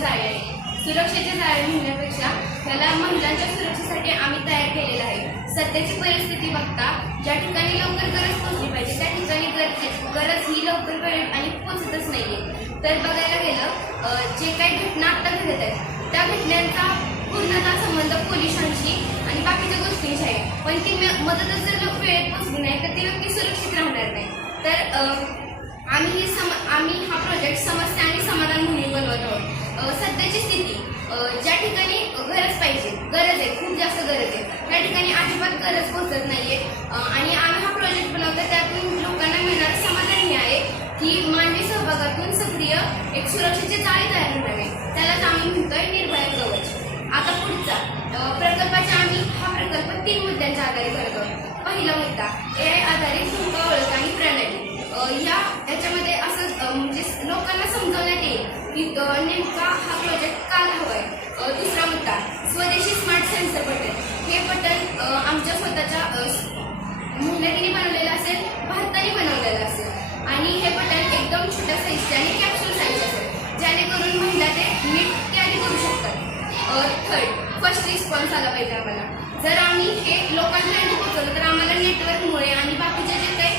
जाळे आहे. सुरक्षेचे जाळे म्हणण्यापेक्षा त्याला महिलांच्या सुरक्षेसाठी आम्ही तयार केलेलं आहे. सध्याची परिस्थिती बघता ज्या ठिकाणी लवकर गरज पोहोचली पाहिजे त्या ठिकाणी गरज ही लवकर कळेल आणि पोचतच नाहीये. तर बघायला गेलं जे काही घटना आता घडत आहेत त्या घटनांचा पूर्णतः संबंध पोलिसांशी आणि बाकीच्या गोष्टींशी आहे. पण ती मदतच जर वेळेत पोचली नाही तर ती व्यक्ती सुरक्षित राहणार नाही. तर आम्ही हा प्रोजेक्ट समस्या आणि समाधान म्हणून बनवत आहोत. सध्याची स्थिती ज्या ठिकाणी गरज आहे, खूप जास्त गरज आहे, त्या ठिकाणी अजिबात गरज पोहोचत नाहीये. आणि आम्ही हा प्रोजेक्ट बनवतो त्यातून लोकांना मिळणारं समाधान हे आहे की मानवी सहभागातून सक्रिय एक सुरक्षेचे जाळे तयार होणार आहे. त्यालाच आम्ही म्हणतोय निर्भया कवच. आता पुढचा आम्ही हा प्रकल्प 3 मुद्द्यांच्या आधारे करत आहोत. पहिला मुद्दा AI आधारित धोका ओळख आणि प्रणाली. याच्यामध्ये असं म्हणजे लोकांना समजवण्यात येईल की नेमका हा प्रोजेक्ट का हवाय. दुसरा मुद्दा स्वदेशी स्मार्ट सेन्सर बटन. हे बटन आमच्या स्वतःच्या मेहनतीने बनवलेलं असेल, भारताने बनवलेलं असेल आणि हे बटन एकदम छोट्या साईजचे आणि कॅप्सूल साईज असेल जेणेकरून महिला ते नीट कॅरी करू शकतात. थर्ड फर्स्ट रिस्पॉन्स आला पाहिजे आम्हाला. जर आम्ही हे लोकांपर्यंत पोहोचवलं तर आम्हाला नेटवर्कमुळे आणि बाकीचे जे काही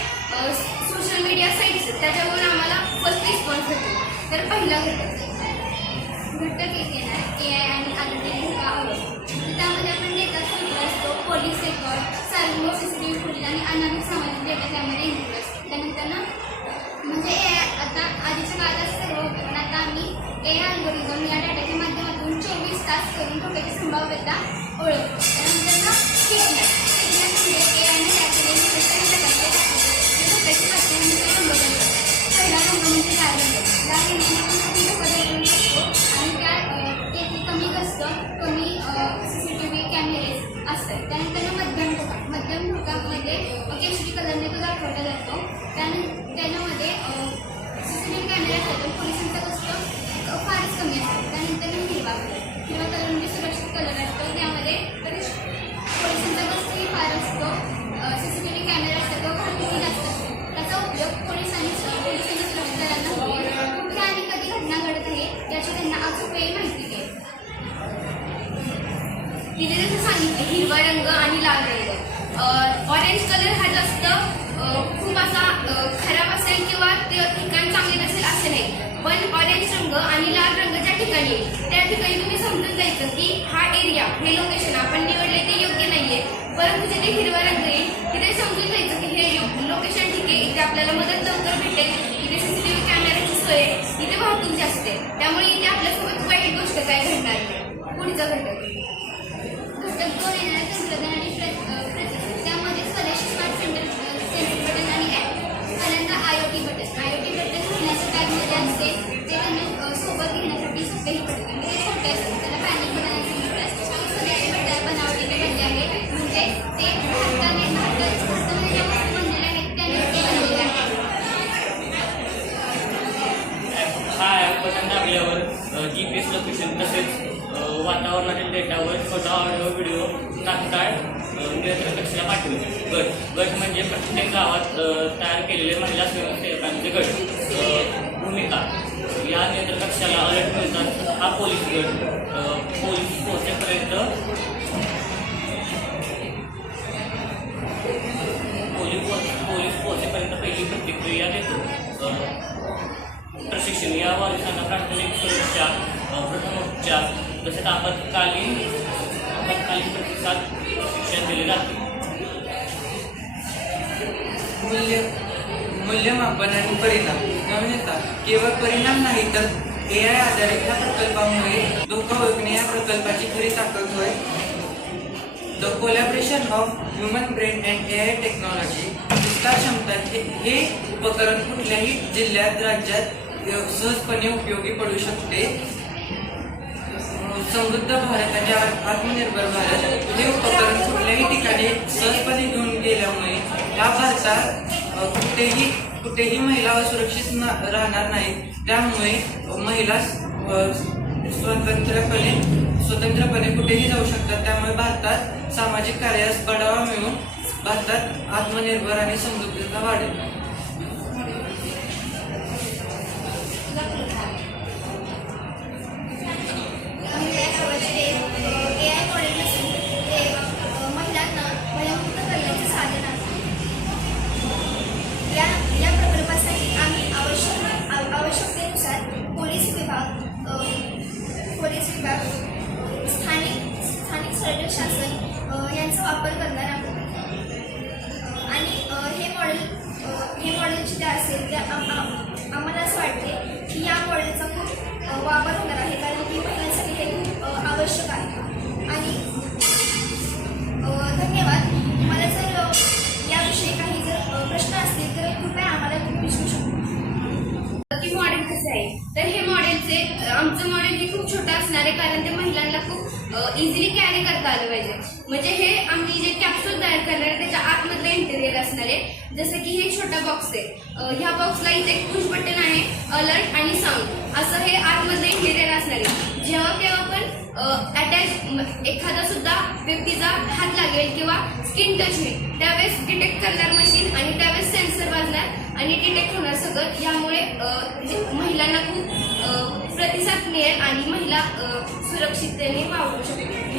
सोशल मीडिया साईट्स त्याच्यावर आम्हाला फर्स्ट रिस्पॉन्स भेटेल. तर पहिला घटक एक येणार AI आणि आधारित धोका ओळख. त्यामध्ये आपण डेटा स्रोत असतो, पोलीस रेकॉर्ड, सार्वजनिक CCTV फुटेज आणि अनामिक सामाजिक डेटा त्यामध्ये इन्क्लूड असतो. त्यानंतर म्हणजे AI आता आधीच्या काळात सर्व होतं पण आता आम्ही AI अल्गोरिदम या डेटाच्या माध्यमातून 24 तास करून धोक्याची संभाव्यता ओळखतो. त्यानंतर स्टेटमेंट म्हणजे AI तयार केलेले धोक्याची पातळी संबोधन करतो. पहिला धोका म्हणजे लाल रंग शकतो आणि त्याची कमी गस्त कमी CCTV कॅमेरे असतात. त्यानंतर मध्यम धोकामध्ये केशरी कलरने तो दाखवला जातो. त्यामध्ये CCTV कॅमेरे असतात पण पोलिसांचा गस्त फारच कमी असतो. त्यानंतर हिरवा कलर म्हणजे सुरक्षित कलर असतो. त्यामध्ये पोलिसांचा गस्तही फार असतो. CCTV कॅमेरा असतात तो फारही जास्त असतो. त्याचा उपयोग पोलिसांच्या सुरक्षितदारांना कुठे आणि कधी घटना घडत आहे याची त्यांना अचूक वेळी माहिती देईल. तिथे जसं सांगितलं हिरवा रंग आणि लाल रंग. ऑरेंज कलर हा जास्त खूप असा खराब असेल किंवा ते ठिकाण चांगले नसेल असं नाही. पण ऑरेंज रंग आणि लाल रंग ज्या ठिकाणी त्या ठिकाणी तुम्ही समजून जायचं की हा एरिया हे लोकेशन आपण निवडले ते योग्य नाहीये. परंतु जिथे हिरवा रंग येईल तिथे समजून जायचं की हे लोकेशन ठीक आहे, इथे आपल्याला मदत लवकर भेटेल, इथे CCTV कॅमेऱ्याची सोय, इथे वाहतूक जास्त आहे, त्यामुळे इथे आपल्यासोबत वाईट गोष्ट काय घडणार नाही. पुढचा घटक दोन येणारे तंत्रज्ञान आणि त्यामध्ये स्वदेशी स्मार्ट सेन्सर बटन आणि ॲप. त्यानंतर IoT बटन घेण्याच्या बॅगमध्ये असते ते त्यांना सोबत घेण्यासाठी सोपेही पडतं आणि ते छोटे असतात. त्याला पॅनिक बटन असं म्हणतात. स्वदेशी बनावटीने बनले आहे म्हणजे ते भारताने ज्या वस्तू बनलेल्या आहेत त्याने ते बनवलेले आहेत. हा ॲप बटन दाबल्यावर GPS लोकेशन तसेच वातावरणातील डेटावर छोटा ऑडिओ व्हिडिओ तात्काळ नियंत्रण कक्षाला पाठवतो. गट म्हणजे प्रत्येक गावात तयार केलेले महिला स्वयंसेवकांचे गट. भूमिका या नियंत्रण कक्षाला अलर्ट मिळतात. हा पोलीस गट पोलीस पोहोचेपर्यंत पहिली प्रतिक्रिया देतो. प्रशिक्षण या वारसांना प्राथमिक सुरक्षा, प्रथमोपचार तसेच आपत्कालीन प्रतिसाद शिक्षण दिले जाते. मूल्यमापन आणि परिणाम गमनता केवळ परिणाम नाही तर AI आधारित या प्रकल्पामुळे धोका ओळखणे या प्रकल्पाची खरी ताकद होय. The collaboration of human brain and AI technology विस्तार क्षमता हे उपकरण कुठल्याही जिल्ह्यात राज्यात सहजपणे उपयोगी पडू शकते. समृद्ध भारत आणि आत्मनिर्भर भारत हे उपकरण कुठल्याही ठिकाणी सहजपणे घेऊन गेल्यामुळे या भारतात कुठेही महिला असुरक्षित राहणार नाहीत. त्यामुळे महिला स्वतंत्रपणे कुठेही जाऊ शकतात. त्यामुळे भारतात सामाजिक कार्यास बढावा मिळून भारतात आत्मनिर्भर आणि समृद्धता वाढेल. नावाचे AI मॉडेल नसून ते महिलांना भयमुक्त करण्याचे साधन आहे. या प्रकल्पासाठी आम्ही आवश्यकतेनुसार पोलीस विभाग स्थानिक स्वराज्य शासन यांचा वापर करणार आहोत. आणि हे मॉडेल जे असेल ते आम्हाला असं वाटते की या मॉडेलचा खूप वापर होणार आहे, कारण की महिलांसाठी हे खूप आवश्यक आहे. आणि धन्यवाद. तुम्हाला जर याविषयी काही जर प्रश्न असतील तर कृपया आम्हाला तुम्ही विचारू शकता. की मॉडेल कसं आहे, तर हे आमचं मॉडेल हे खूप छोटं असणार आहे, कारण ते महिलांना खूप इझिली कॅरी करता आलं पाहिजे. म्हणजे हे आम्ही जे कॅप्सूल तयार करणार आहे त्याच्या आतमधलं इंटेरियर असणार आहे. जसं की हे छोटा बॉक्स आहे, ह्या बॉक्सला इथे एक पुश बटन आहे, अलर्ट आणि साऊंड असं हे आतमधलं इंटेरियर असणार आहे. जेव्हा केव्हा पण एखादा सुद्धा व्यक्तीचा हात लागेल किंवा स्किन टच होईल त्यावेळेस डिटेक्ट करणार मशीन आणि त्यावेळेस सेन्सर वाजणार आणि डिटेक्ट होणार सगळं. यामुळे महिलांना खूप प्रतिसाद मिळेल आणि महिला सुरक्षिततेने वावरू शकतील.